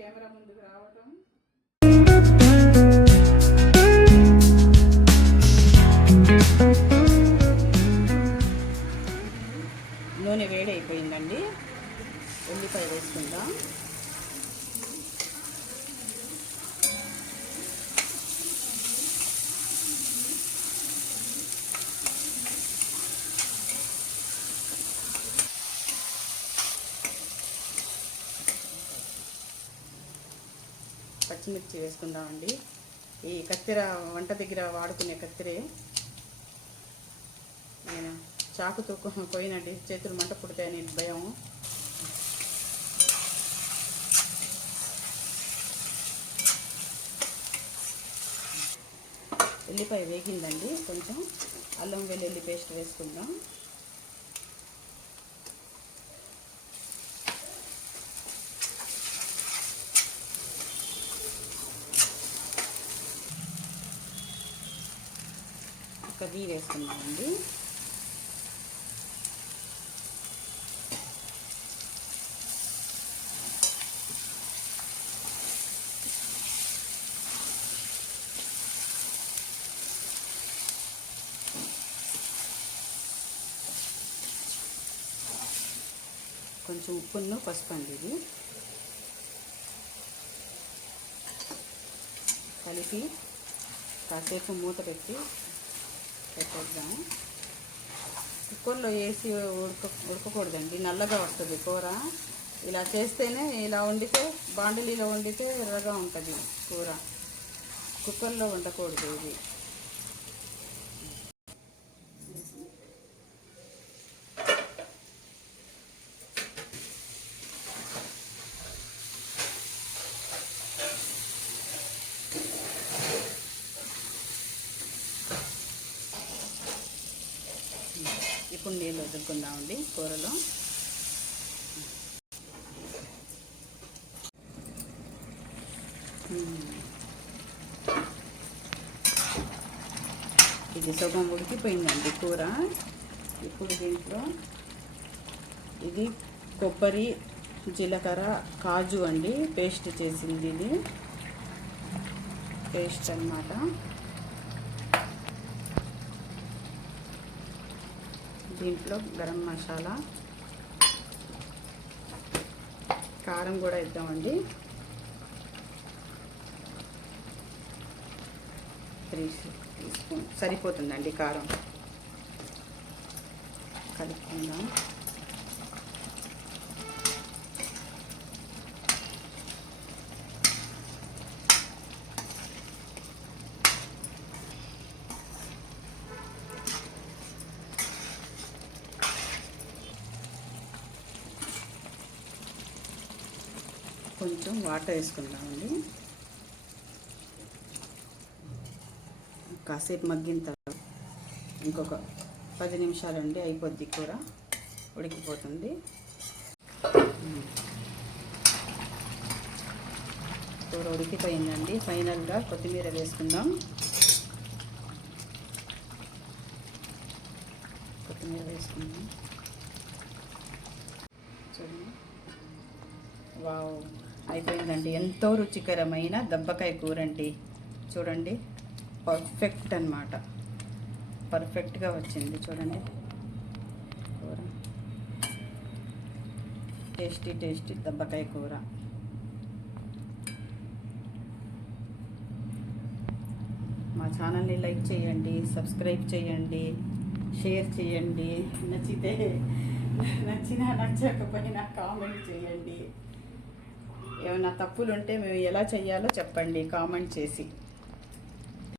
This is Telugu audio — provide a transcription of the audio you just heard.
కెమెరా ముందుకు రావటం. నూనె వేడి అయిపోయిందండి. ఉల్లిపాయ వేసుకుందాం. పచ్చిమిర్చి వేసుకుందామండి. ఈ కత్తెర వంట దగ్గర వాడుకునే కత్తెరే. నేను చాకుతో పోయినండి, చేతులు మంట పుడతాయని భయం. ఉల్లిపాయ వేగిందండి. కొంచెం అల్లం వెల్లుల్లి పేస్ట్ వేసుకుందాం. గీ వేసుకున్నామండి. కొంచెం ఉప్పును పసుపు అండి. ఇది కలిపి కాసేపు మూత పెట్టి పెట్టేద్దాం. కుక్కర్లో వేసి ఉడకకూడదండి, నల్లగా వస్తుంది కూర. ఇలా చేస్తేనే, ఇలా వండితే బాండలీలో వండితే ఎర్రగా ఉంటుంది కూర. కుక్కర్లో వండకూడదు ఇది. ఇప్పుడు నీళ్ళు వదులుకుందామండి కూరలో. ఇది సగం ఉడికిపోయిందండి కూర. ఇప్పుడు దీంట్లో ఇది కొబ్బరి, జీలకర్ర, కాజు అండి పేస్ట్ చేసింది. ఇది పేస్ట్ అన్నమాట. దీంట్లో గరం మసాలా, కారం కూడా ఇద్దామండి. 3 స్పూన్ సరిపోతుందండి కారం. కలుపుకుందాం. కొంచెం వాటర్ వేసుకుందామండి. కాసేపు మగ్గిన తర్వాత ఇంకొక 10 నిమిషాలండి అయిపోద్ది కూర, ఉడికిపోతుంది. కూర ఉడికిపోయిందండి. ఫైనల్గా కొత్తిమీర వేసుకుందాం. కొత్తిమీర వేసుకుందాం. చూడండి, వావ్, అయిపోయిందండి. ఎంతో రుచికరమైన దబ్బకాయ కూర అండి. చూడండి, పర్ఫెక్ట్ అన్నమాట. పర్ఫెక్ట్గా వచ్చింది చూడండి కూర. టేస్టీ టేస్టీ దబ్బకాయ కూర. మా ఛానల్ని లైక్ చేయండి, సబ్స్క్రైబ్ చేయండి, షేర్ చేయండి. నచ్చితే నచ్చినా నచ్చకపోయినా కామెంట్ చేయండి. ఏమైనా తప్పులు ఉంటే మేము ఎలా చేయాలో చెప్పండి కామెంట్ చేసి.